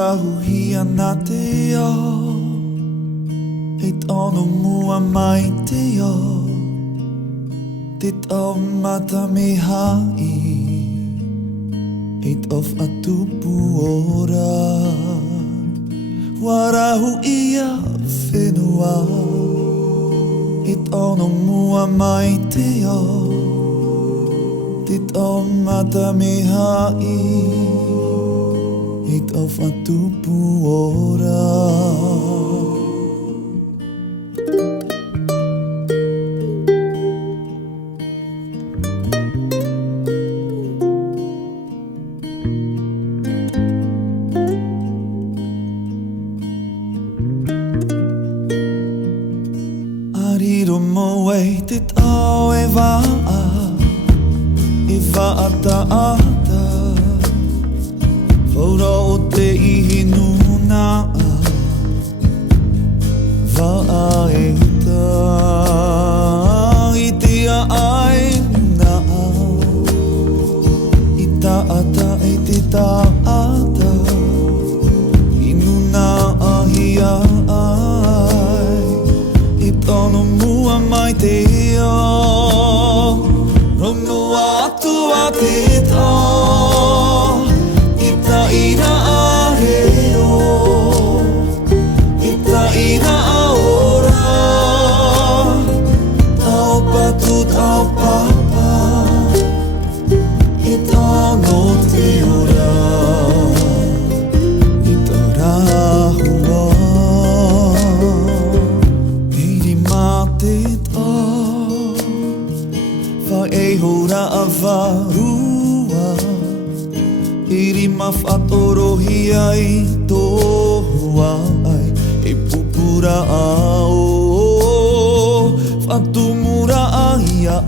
Tahuhia na te o Hei tono mua mai te o Te tau mata me hai Hei tof atupu ora Warahu ia whenua Hei tono mua mai te o Te tau mata me hai Hei tau whatupu ora Ariro mo wei te tau e waa E waata ata Whaura o te ihi nuna Waa e ta I te ai na I ta ata e te ta ata I nuna ahi ai I tono mua mai te o Rono atu a te tā I ta ina a reo I ta ina a ora Tau patu tau papa I tono te ora I ta rahua Eiri mā te tā Wha e hora a warua Iri ma whatorohi ai tohua ai E pupura ao Whatumura ai a